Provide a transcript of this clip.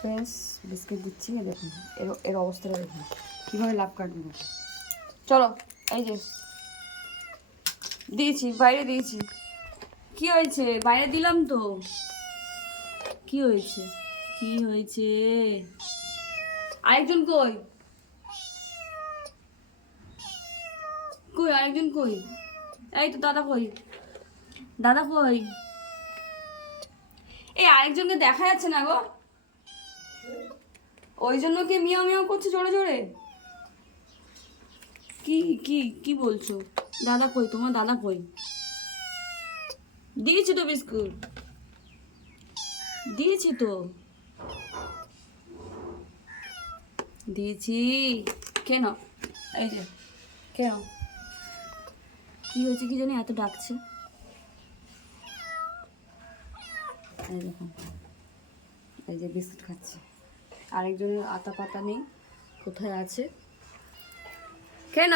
Friends biscuit দিচ্ছি, দেখুন এর অবস্থাটা দেখুন কীভাবে লাভ কাটবে। চলো এই যে দিয়েছি, বাইরে দিয়েছি। কি হয়েছে? বাইরে দিলাম তো। কি হয়েছে? কি হয়েছে? আরেকজন কই? কই আরেকজন কই? এই তো দাদা কই? দাদা কই? এই আরেকজনকে দেখা যাচ্ছে না গো, ওই জন্য কি মিয়াও মিয়াও করছে জোরে জোরে? কি কি কি বলছো? দাদা কই? তোমার দাদা কই? দিয়েছি তো বিস্কুট, দিয়েছি তো, দিয়েছি। কেন? এই যে কেন? কি হয়েছে কি জানি এত ডাকছে? এই দেখুন, এই যে বিস্কুট খাচ্ছে। আরেকজনের আতা পাতা নেই, কোথায় আছে? কেন?